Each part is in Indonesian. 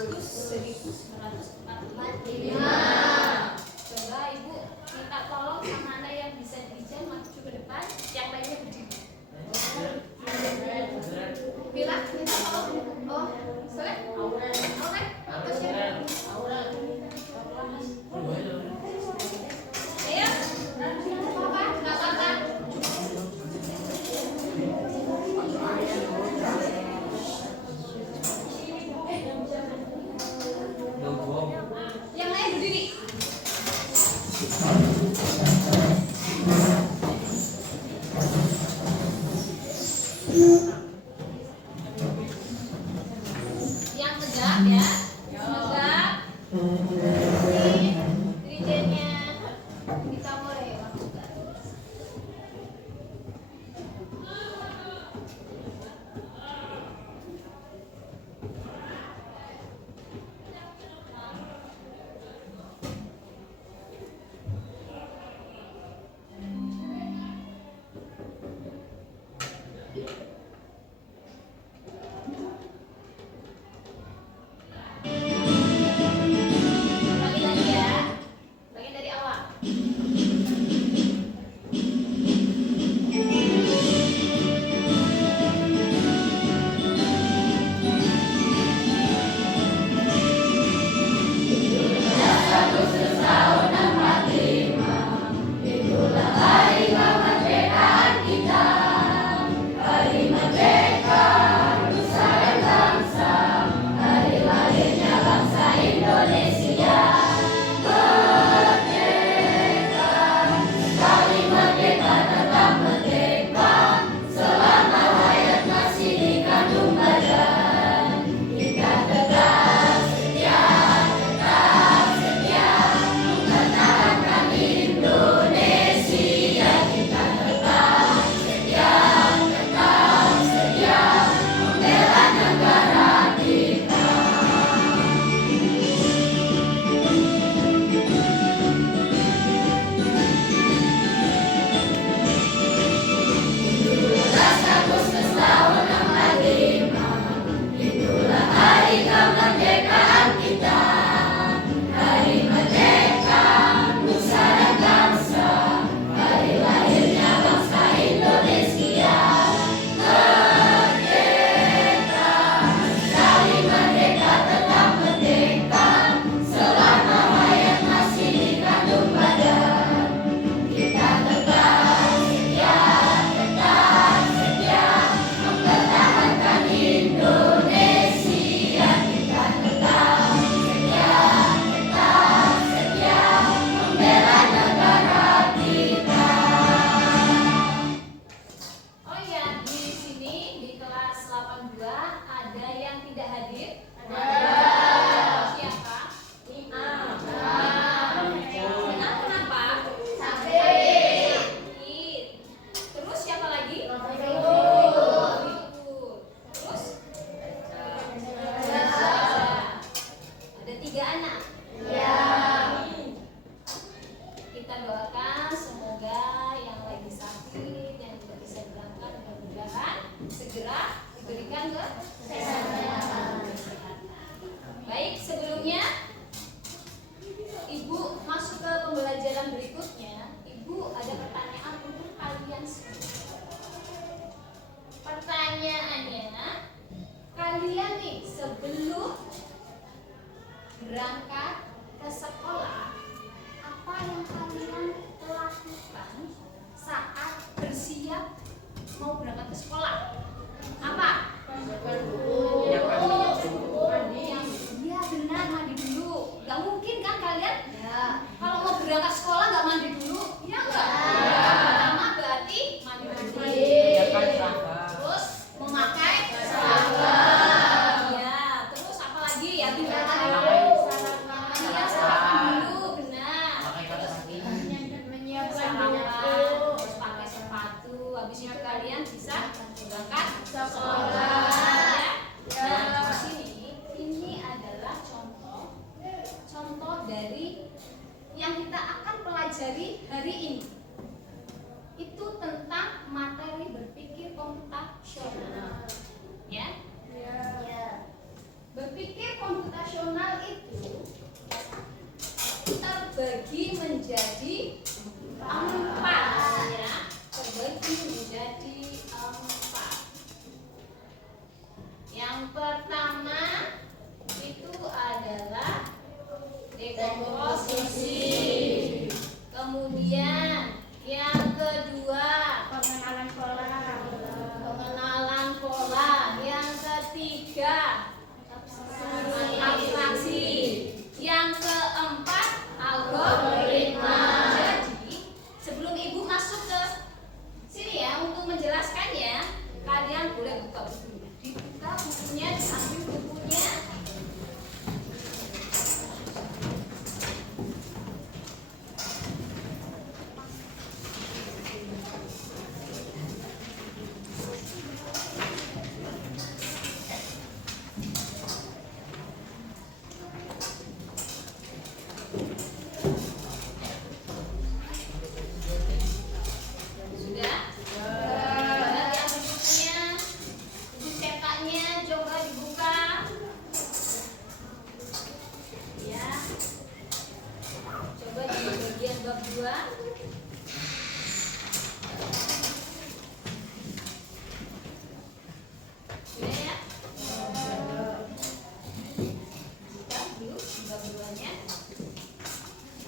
Agustus 1945. Coba Ibu minta tolong sama anak yang bisa dirijal maju ke depan, yang lainnya berdiri. Bila minta tolong. Oh, boleh? Oke, atas ya. Ayo, apa? Nggak apa-apa. Yang lain berdiri. Yang tegak ya. Tegak. Ini dirijennya kita mulai lakukan. Ulangi lagi ya. Ulangi dari awal. Oh iya, di sini di kelas 82 ada yang tidak hadir? Ada. Siapa? Kenapa? Sakit. Terus siapa lagi? Terus? Ada 3 anak. Kita doakan semoga yang lagi sakit, yang tidak bisa berangkat, mudah-mudahan segera diberikan kesehatan. Baik, sebelumnya Ibu masuk ke pembelajaran berikutnya. Ibu ada pertanyaan untuk kalian semua. Pertanyaannya, kalian nih sebelum berangkat ke sekolah, apa yang kalian lakukan saat bersiap mau berangkat ke sekolah? Apa? Iya benar, mandi dulu. Gak mungkin kan kalian? Ya. Kalau mau berangkat sekolah gak mandi dulu? Iya enggak? Pertama berarti mandi dulu. Terus memakai seragam. Ya. Terus apa lagi ya? Iya, sarapan dulu, benar. Sarapan, terus pakai sepatu. Habis itu kalian bisa berangkat sekolah. Ya. Nah, di sini ini adalah contoh dari yang kita akan pelajari hari ini. Itu tentang materi berpikir komputasional. Ya? Berpikir komputasional itu terbagi menjadi 4 ya. Terbagi menjadi 4. Yang pertama itu adalah dekomposisi. Kemudian yang kedua Pengenalan pola. pengenalan pola. Yang ketiga abstraksi. Yang keempat algoritma. Jadi sebelum ibu masuk ke sini ya untuk menjelaskannya, kalian boleh buka bukunya. Dibuka bukunya, diambil bukunya. Sudah? Sudah diambil bukunya. Buku cetaknya coba dibuka. Ya. Coba di bagian bab 2. Sudah ya? Buka dulu di bab 2-nya.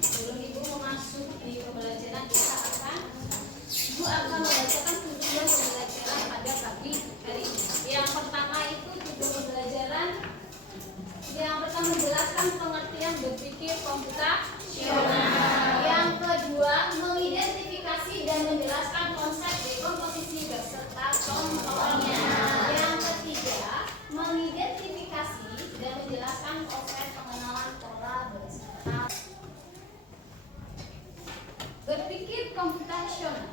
Sebelum ibu masuk di pembelajaran ibu akan membacakan tujuan pembelajaran pada pagi hari ini. Yang pertama itu tujuan pembelajaran. Yang pertama menjelaskan pengertian berpikir komputasional. Yang kedua mengidentifikasi dan menjelaskan konsep dekomposisi beserta contohnya. Yang ketiga mengidentifikasi dan menjelaskan konsep pengenalan pola beserta berpikir komputasional.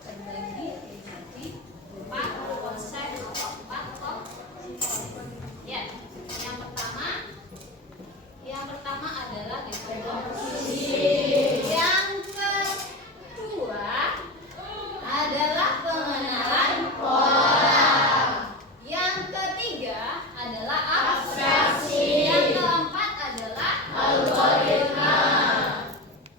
Terbagi menjadi 4 konsep atau 4 komponen. Ya, yang pertama adalah dekomposisi. Yang kedua adalah pengenalan pola. Yang ketiga adalah abstraksi. Yang keempat adalah algoritma.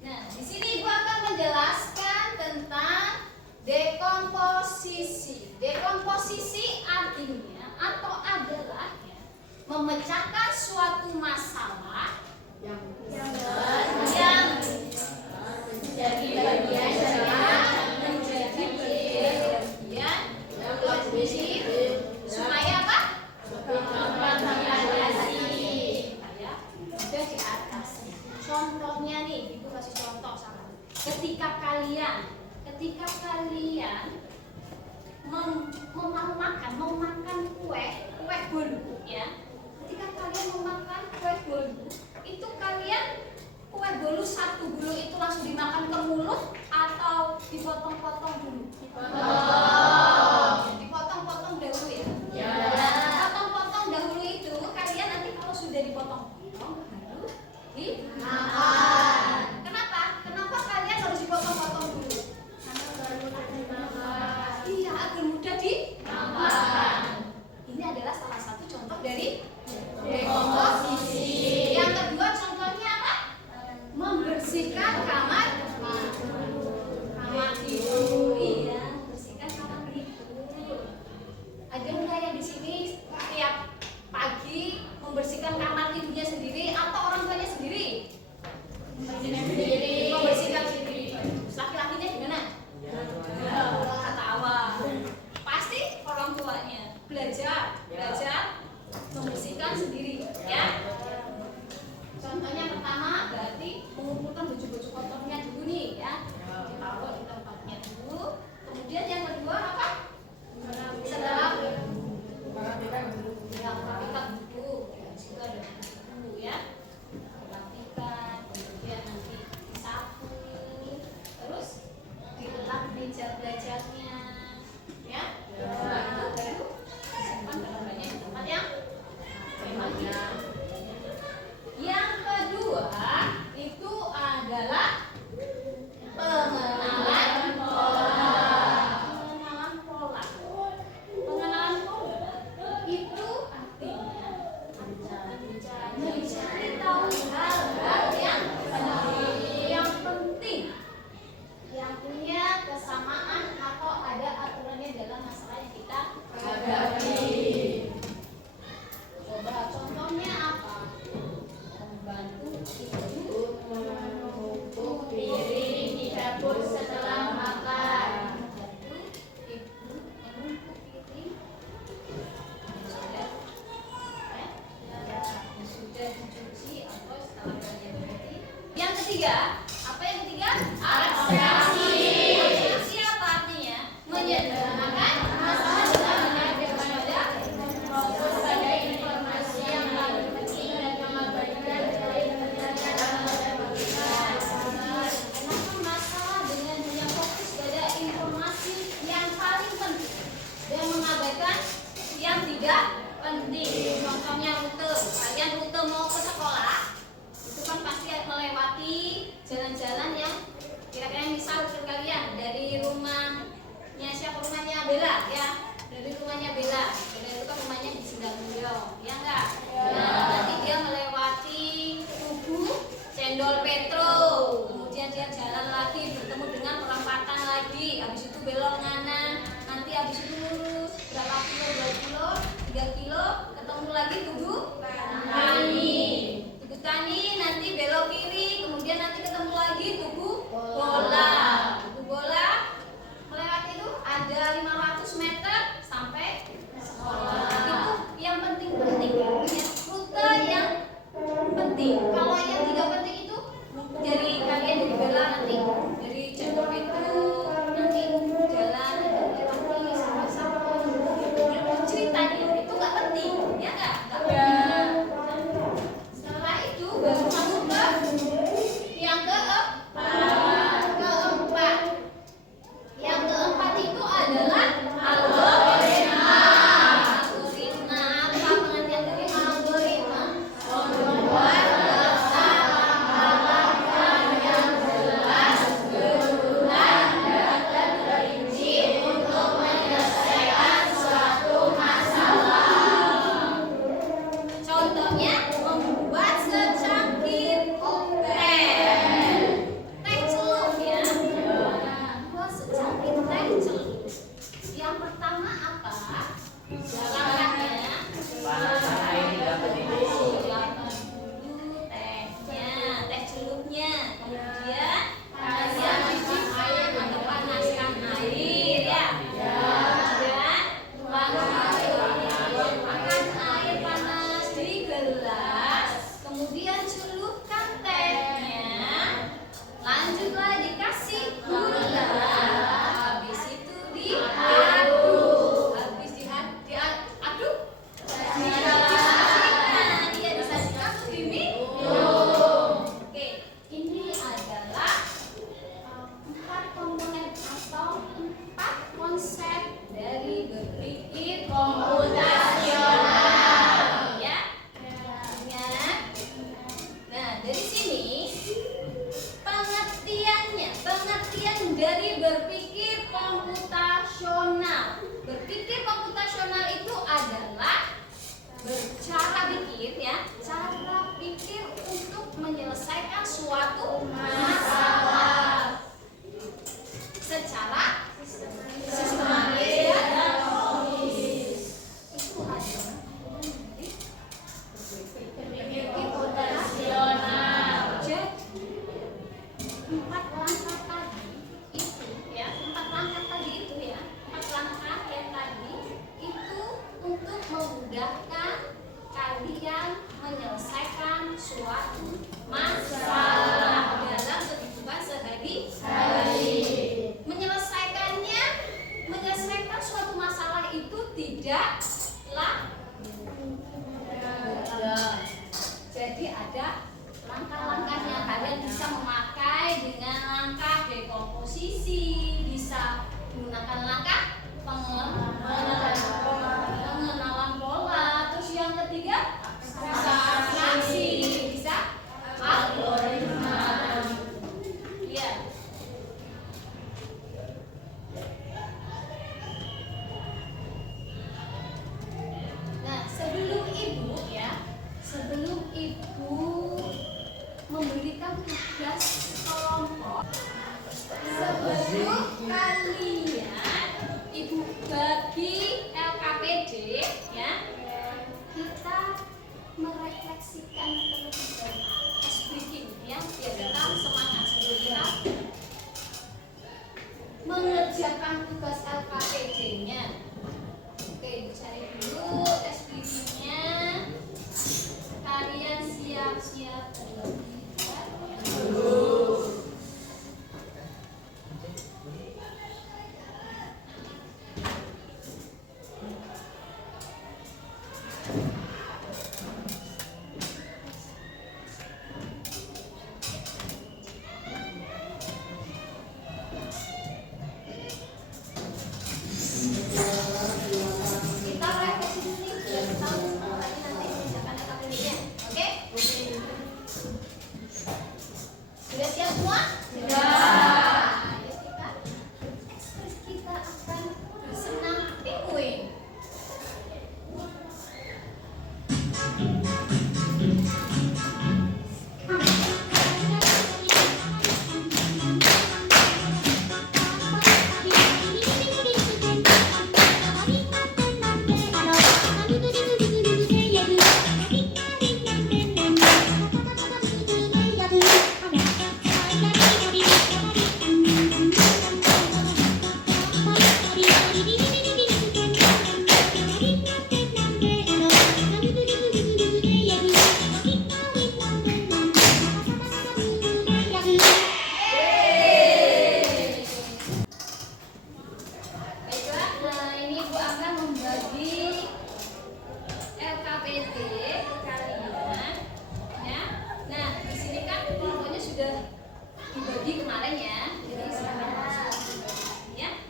Nah, di sini ibu akan menjelaskan tentang dekomposisi. Dekomposisi artinya atau adalah memecahkan suatu masalah yang menjadi bagian kecil supaya apa? Supaya mudah diatasi. Contohnya nih, ibu kasih contoh sama. Ketika kalian mau makan kue bolu ya. Ketika kalian mau makan kue bolu, itu kalian kue bolu satu bulu itu langsung dimakan ke mulut atau dipotong-potong dulu? Dipotong-potong dahulu ya. Potong-potong dahulu itu kalian nanti kalau sudah dipotong-potong baru dimakan. Kenapa kalian harus dipotong-potong dulu? Iya, agar mudah dimakan. Ini adalah salah satu contoh dari dekomposisi. Yang kedua contohnya apa? Membersihkan kamar tidur. Iya, membersihkan kamar tidur. Ada nggak yang di sini setiap pagi membersihkan kamar tidurnya sendiri atau orang tuanya sendiri? ketiga, apa yang ketiga? Abstraksi. Abstraksi apa artinya? Menyederhanakan fokus pada informasi yang paling penting dan mengabaikan kenapa masalah dengan hanya fokus pada informasi yang paling penting dan mengabaikan yang tidak penting. Contohnya rute, kalian rute mau ke sekolah itu kan pasti melewati jalan-jalan yang kira-kira misal rute kalian dari rumahnya siapa, rumahnya Bella ya, dari rumahnya Bella itu kan rumahnya di Sindangmulyo ya enggak? Nah nanti dia melewati Tugu Cendol Petro, kemudian dia jalan lagi bertemu dengan perempatan lagi, habis itu belok kanan, nanti habis itu lurus berapa kilo, 2 kilo, 3 kilo, ketemu lagi Tugu Tani. Tugu Tani nanti belok kiri, kemudian nanti ketemu lagi Tugu Bola. Tugu Bola melewati itu ada 500 meter sampai sekolah. Itu yang penting-penting ya, rute yang penting. Kalau yang tidak penting itu dari kalian dari Bella nanti dari Cendol Petro nanti jalan lewati sama-sama ceritanya itu nggak penting ya nggak penting. Setelah itu baru masuk ke yang keempat. Yang keempat itu adalah algoritma. Algoritma apa pengertian dari algoritma? Membuat daftar langkah-langkah yang jelas, berulang dan terperinci untuk menyelesaikan suatu masalah. Contohnya membuat secangkir teh celup ya. Membuat secangkir teh celup. Yang pertama apa? Langkahnya siapkan dulu tehnya, teh celupnya. Kemudian kalian cuci air atau panaskan air ya. Kemudian tuangkan air panas di gelas. Kemudian celupkan tehnya. Lanjutlah dikasih gula. Habis itu diaduk. Habis diaduk disajikan. Iya disajikan terus diminum. Oke, ini adalah 4 komponen atau 4 konsep dari berpikir komputasional. Ya. Ingat. Nah, dari sini pengertian dari berpikir komputasional. Berpikir komputasional itu adalah cara pikir ya, cara pikir untuk menyelesaikan suatu masalah secara sistematis dan logis. Itu adalah berpikir komputasional. Jadi 4 langkah tadi itu ya, 4 langkah tadi itu ya, 4 langkah yang tadi itu untuk memudahkan kalian menyelesaikan suatu masalah dalam kehidupan sehari-hari. Menyelesaikan suatu masalah itu tidaklah mudah. Jadi ada langkah-langkahnya. Kalian bisa memakai dengan langkah dekomposisi, bisa menggunakan langkah pengenalan pola. Terus yang ketiga bisa abstraksi, bisa algoritma. Iya. Nah, sebelum ibu memberikan tugas kelompok, sebelum kalian ibu bagi LKPD ya, kita merefleksikan terlebih dahulu ice breaking ya, biar kita semangat sebelum kita mengerjakan tugas LKPD-nya. Oke, ibu cari dulu tes briefingnya. Kalian siap-siap terlebih dahulu. Jadi kemarin ya. Jadi silakan langsung ya.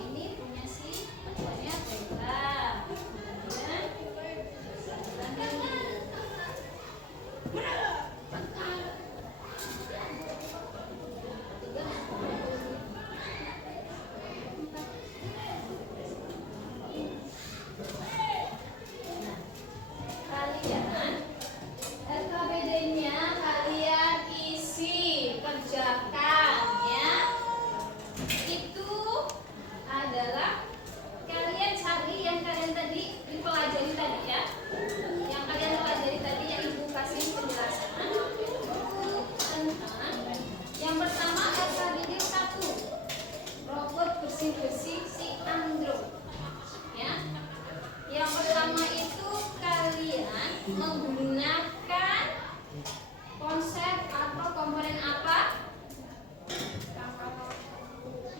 Ini punya si pacarnya Bella. Kemudian kalian LKPD-nya kalian isi, kerjakan ya. Itu adalah kalian cari yang kalian tadi dipelajari tadi ya. Yang kalian pelajari tadi yang Ibu kasih penjelasan tentang yang pertama LKPD 1, robot bersih-bersih si Andro ya. Yang pertama itu kalian menggunakan konsep atau komponen apa?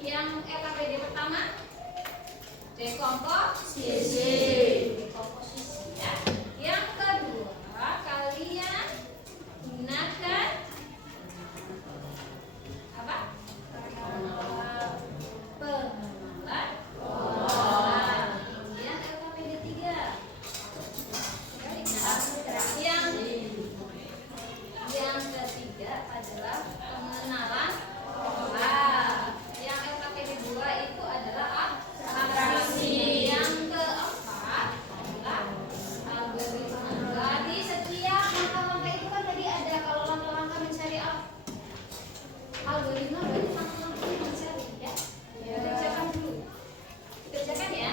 Yang LKPD pertama dekomposisi. Dekomposisi ya. Yang kedua kalian gunakan apa? Pengenalan. Kemudian LKPD 3. Yang ketiga adalah pengenalan pola. Yang LKPD 2 itu adalah atraksi. Yang keempat adalah algoritma. Jadi setiap langkah-langkah itu kan tadi ada, kalau langkah-langkah mencari algoritma berarti langkah-langkahnya mencari ya. Kerjakan dulu. Kerjakan ya.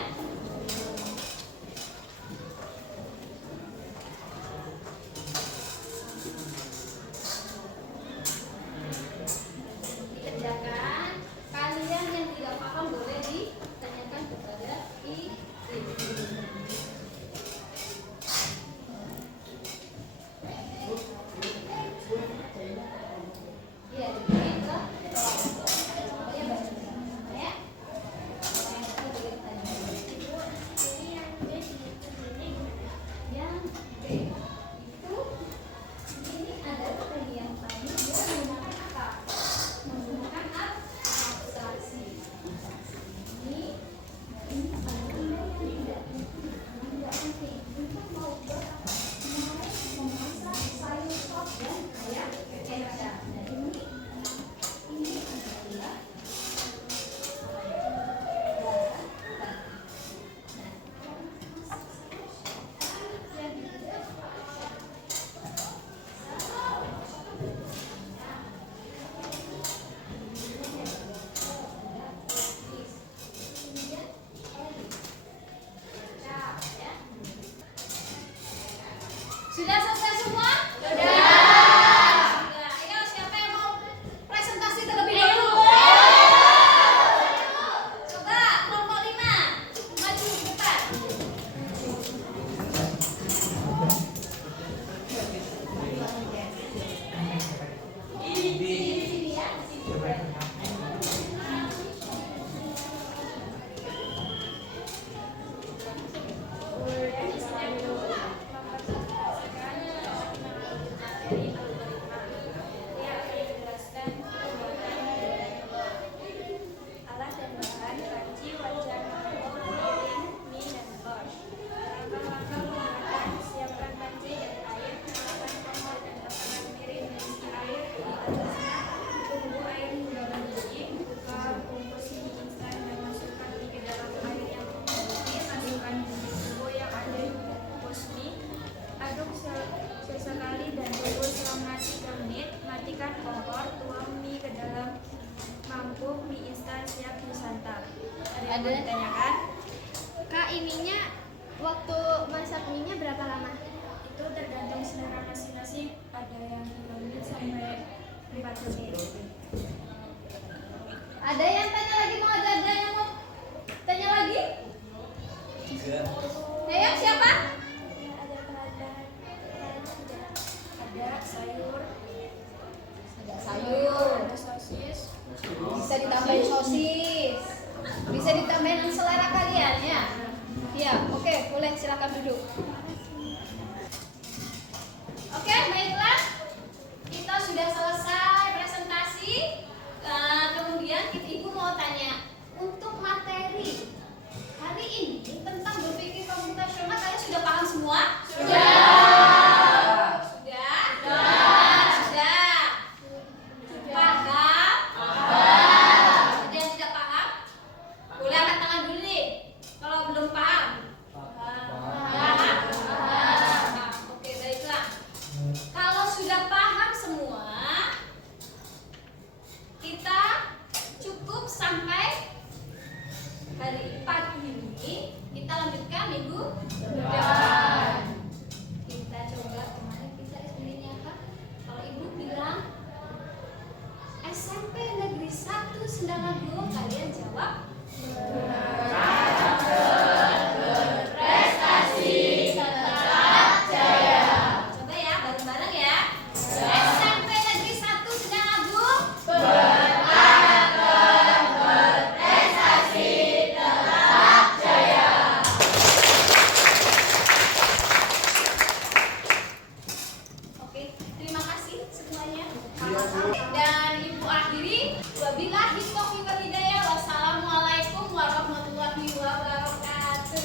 Dikerjakan. Kalian yang tidak paham boleh ditanyakan kepada ibu. Ya, jadi ke kelompok. Ya, baca bersama ya. Yang kita boleh tanya. Yang B itu ini ada yang tadi dia menggunakan apa? Menggunakan abstraksi. Ini anda yang tidak penting. Untuk mau berapa? Mau memasak sayur sop dan ayam kecap. Nah ini adalah sudah selesai semua? Sudah. Ayo siapa yang mau presentasi terlebih dahulu? Coba kelompok 5 maju ke depan. Ini ya. Alat dan bahan panci, wajan, piring, mie, dan telur. Langkah-langkah menggunakan: siapkan panci dan air, nyalakan kompor dan takaran piring berisi air di atasnya. Tunggu air hingga mendidih. Buka bungkus mie instan dan masukkan mie ke dalam air yang mendidih. Masukkan bumbu yang ada di bungkus mie. Aduk sesekali dan tunggu selama 3 menit. Matikan kompor, tuang mie ke dalam mangkuk, mie instan siap disantap. Ada yang mau ditanyakan? Kak, ininya waktu masak mie-nya berapa lama? Itu tergantung selera masing-masing. Ada yang 3 menit sampai 4 menit. Ada yang tanya lagi? Mau ada yang mau tanya lagi? Ayo siapa? Ada bahan-bahan lain tidak? Ada sayur, Ada sayur. ada sosis, Bisa ditambahin sosis. Bisa ditambahin selera kalian ya. Ya, oke, boleh silakan duduk. Oke, baiklah. Kita sudah selesai presentasi semuanya. Dan ibu akhiri, wabillahi taufiq wal hidayah. Wassalamualaikum warahmatullahi wabarakatuh.